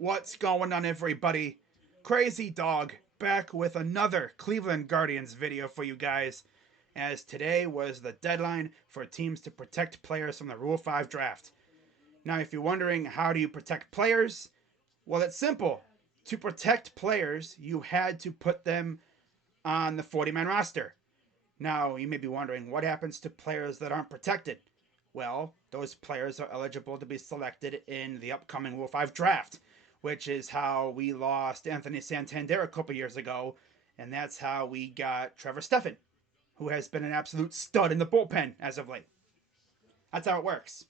What's going on, everybody? Crazy Dog back with another Cleveland Guardians video for you guys, as today was the deadline for teams to protect players from the Rule 5 draft. Now, if you're wondering how do you protect players, well, it's simple. To protect players, you had to put them on the 40-man roster. Now, you may be wondering what happens to players that aren't protected. Well, those players are eligible to be selected in the upcoming Rule 5 draft, which is how we lost Anthony Santander a couple years ago, and that's how we got Trevor Stephan, who has been an absolute stud in the bullpen as of late. That's how it works.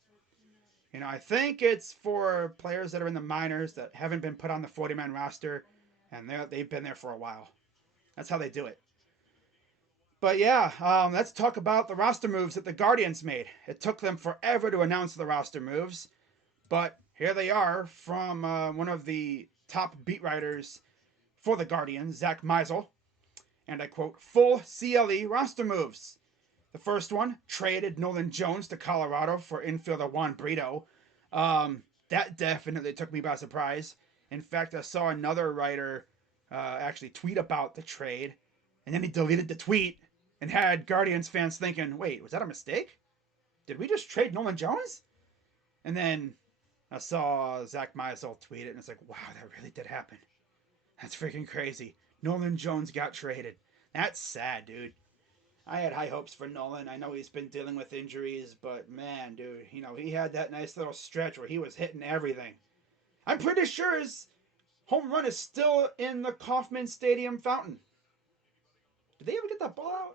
I think it's for players that are in the minors that haven't been put on the 40-man roster, and they've been there for a while. That's how they do it. But yeah, let's talk about the roster moves that the Guardians made. It took them forever to announce the roster moves, but here they are from one of the top beat writers for the Guardians, Zach Meisel. And I quote, full CLE roster moves. The first one, traded Nolan Jones to Colorado for infielder Juan Brito. That definitely took me by surprise. In fact, I saw another writer actually tweet about the trade, and then he deleted the tweet and had Guardians fans thinking, wait, was that a mistake? Did we just trade Nolan Jones? And then I saw Zach Meisel tweet it, and it's like, wow, that really did happen. That's freaking crazy. Nolan Jones got traded. That's sad, dude. I had high hopes for Nolan. I know he's been dealing with injuries, but man, dude, he had that nice little stretch where he was hitting everything. I'm pretty sure his home run is still in the Kauffman Stadium fountain. Did they ever get that ball out?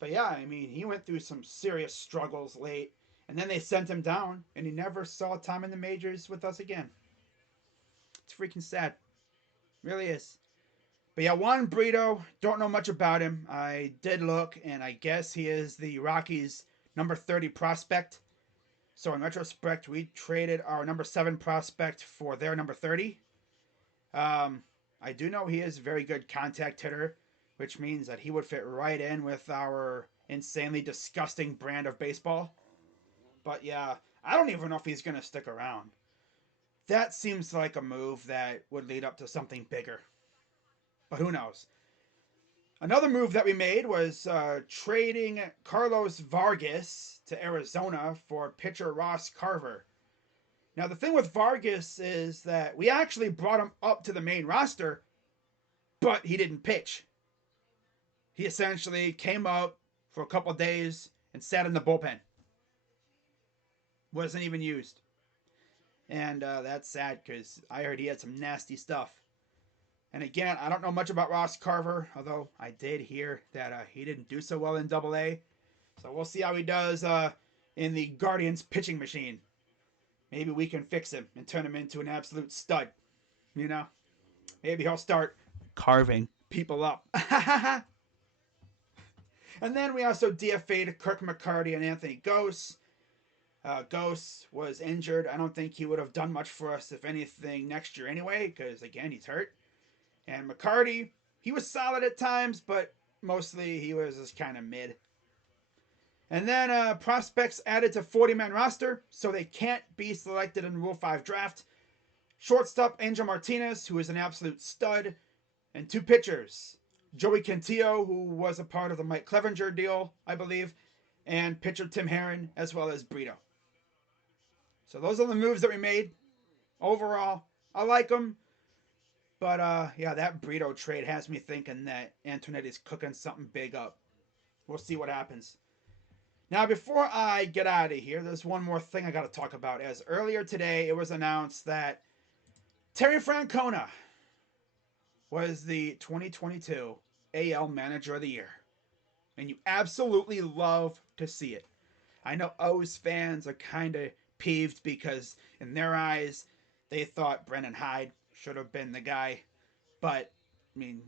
But yeah, he went through some serious struggles late, and then they sent him down, and he never saw time in the majors with us again. It's freaking sad. Really is. But yeah, Juan Brito, don't know much about him. I did look, and I guess he is the Rockies' number 30 prospect. So in retrospect, we traded our number 7 prospect for their number 30. I do know he is a very good contact hitter, which means that he would fit right in with our insanely disgusting brand of baseball. But yeah, I don't even know if he's going to stick around. That seems like a move that would lead up to something bigger. But who knows? Another move that we made was trading Carlos Vargas to Arizona for pitcher Ross Carver. Now, the thing with Vargas is that we actually brought him up to the main roster, but he didn't pitch. He essentially came up for a couple of days and sat in the bullpen. Wasn't even used. And that's sad because I heard he had some nasty stuff. And again, I don't know much about Ross Carver, although I did hear that he didn't do so well in Double-A. So we'll see how he does in the Guardians pitching machine. Maybe we can fix him and turn him into an absolute stud. Maybe he'll start carving people up. And then we also DFA'd Kirk McCarty and Anthony Gose. Gose was injured. I don't think he would have done much for us, if anything, next year anyway, because, again, he's hurt. And McCarty, he was solid at times, but mostly he was just kind of mid. And then prospects added to 40-man roster, so they can't be selected in Rule 5 draft. Shortstop Angel Martinez, who is an absolute stud. And 2 pitchers, Joey Cantillo, who was a part of the Mike Clevenger deal, I believe, and pitcher Tim Herron, as well as Brito. So those are the moves that we made. Overall, I like them. But yeah, that Brito trade has me thinking that Antonetti's cooking something big up. We'll see what happens. Now, before I get out of here, there's one more thing I got to talk about. As earlier today, it was announced that Terry Francona was the 2022 AL Manager of the Year. And you absolutely love to see it. I know O's fans are kind of peeved because in their eyes, they thought Brennan Hyde should have been the guy. But,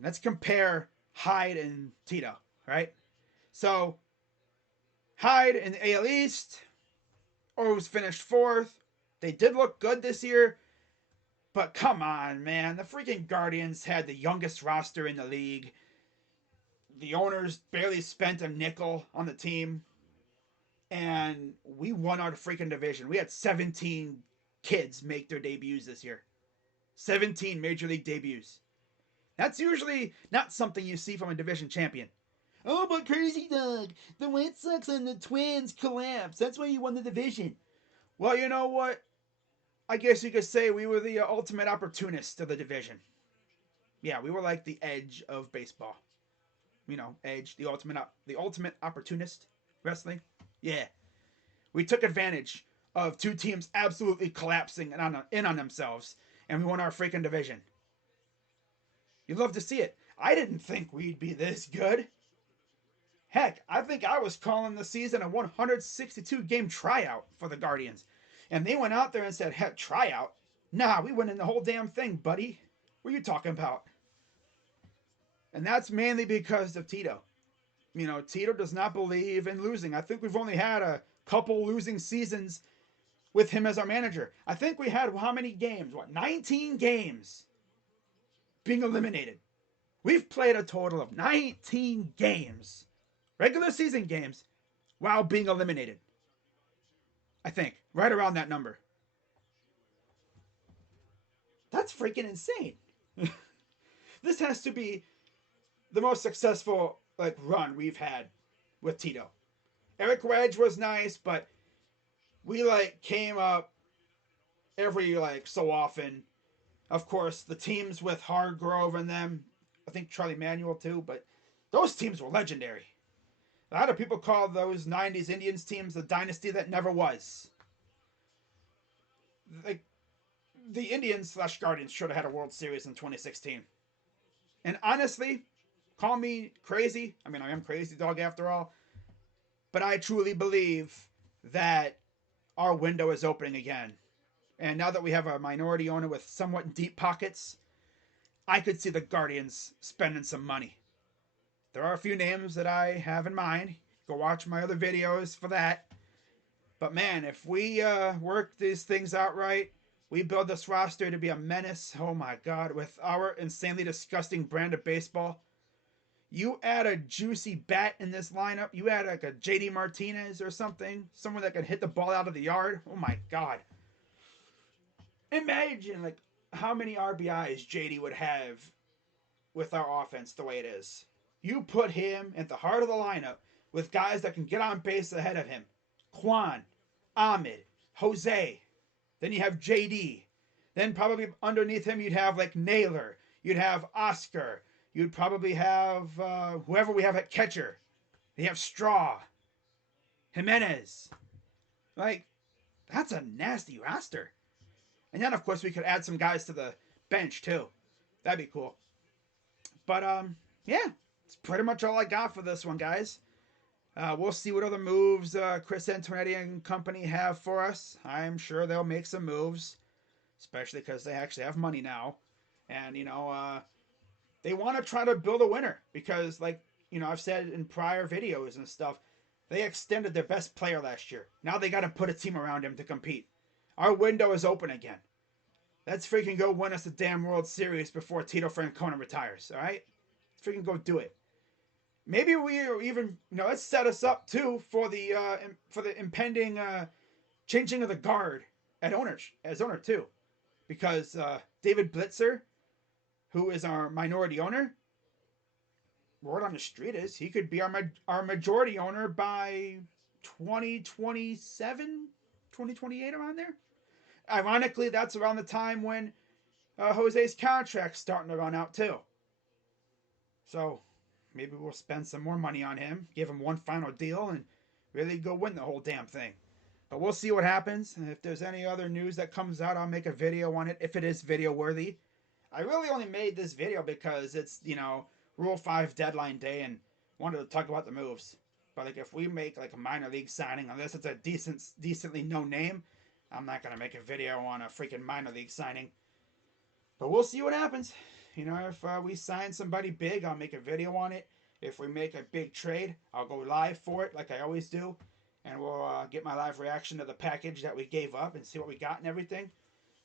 let's compare Hyde and Tito, right? So, Hyde in the AL East, O's finished 4th. They did look good this year. But come on, man. The freaking Guardians had the youngest roster in the league. The owners barely spent a nickel on the team. And we won our freaking division. We had 17 kids make their debuts this year. 17 major league debuts. That's usually not something you see from a division champion. Oh, but Crazy Dog, the White Sox and the Twins collapsed. That's why you won the division. Well, you know what? I guess you could say we were the ultimate opportunist of the division. Yeah, we were like the Edge of baseball. You know, Edge, the ultimate opportunist wrestling. Yeah, we took advantage of two teams absolutely collapsing in on themselves, and we won our freaking division. You'd love to see it. I didn't think we'd be this good. Heck, I think I was calling the season a 162 game tryout for the Guardians. And they went out there and said, heck, tryout? Nah, we went in the whole damn thing, buddy. What are you talking about? And that's mainly because of Tito. You know, Tito does not believe in losing. I think we've only had a couple losing seasons with him as our manager. I think we had how many games? 19 games being eliminated. We've played a total of 19 games, regular season games, while being eliminated. I think right around that number. That's freaking insane. This has to be the most successful run we've had with Tito. Eric Wedge was nice, but we came up every so often. Of course, the teams with Hargrove and them, I think Charlie Manuel too, but those teams were legendary. A lot of people call those 90s Indians teams the dynasty that never was. Like, the Indians / Guardians should have had a World Series in 2016. And honestly, call me crazy. I mean, I am crazy dog after all. But I truly believe that our window is opening again. And now that we have a minority owner with somewhat deep pockets, I could see the Guardians spending some money. There are a few names that I have in mind. Go watch my other videos for that. But man, if we work these things out right, we build this roster to be a menace. Oh my God, with our insanely disgusting brand of baseball. You add a juicy bat in this lineup. You add like a JD Martinez or something. Someone that can hit the ball out of the yard. Oh my God. Imagine how many RBIs JD would have with our offense the way it is. You put him at the heart of the lineup with guys that can get on base ahead of him. Quan, Ahmed, Jose. Then you have JD. Then probably underneath him you'd have Naylor. You'd have Oscar. You'd probably have whoever we have at catcher. You have Straw. Jimenez. That's a nasty roster. And then, of course, we could add some guys to the bench, too. That'd be cool. But, yeah. It's pretty much all I got for this one, guys. We'll see what other moves Chris Antonetti and company have for us. I'm sure they'll make some moves. Especially because they actually have money now. And, they want to try to build a winner. Because, I've said in prior videos and stuff, they extended their best player last year. Now they got to put a team around him to compete. Our window is open again. Let's freaking go win us the damn World Series before Tito Francona retires, all right? Let's freaking go do it. Maybe we even, let's set us up, too, for the impending changing of the guard as owner, too. Because David Blitzer, who is our minority owner, word on the street is he could be our majority owner by 2027, 2028, around there. Ironically, that's around the time when Jose's contract's starting to run out, too. So, maybe we'll spend some more money on him, give him one final deal, and really go win the whole damn thing. But we'll see what happens. And if there's any other news that comes out, I'll make a video on it, if it is video worthy. I really only made this video because it's, Rule 5 deadline day and wanted to talk about the moves. But, if we make, a minor league signing, unless it's a decently known name, I'm not going to make a video on a freaking minor league signing. But we'll see what happens. If we sign somebody big, I'll make a video on it. If we make a big trade, I'll go live for it like I always do. And we'll get my live reaction to the package that we gave up and see what we got and everything.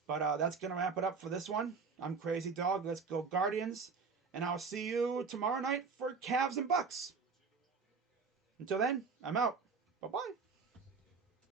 But that's going to wrap it up for this one. I'm Crazy Dog. Let's go Guardians. And I'll see you tomorrow night for Cavs and Bucks. Until then, I'm out. Bye-bye.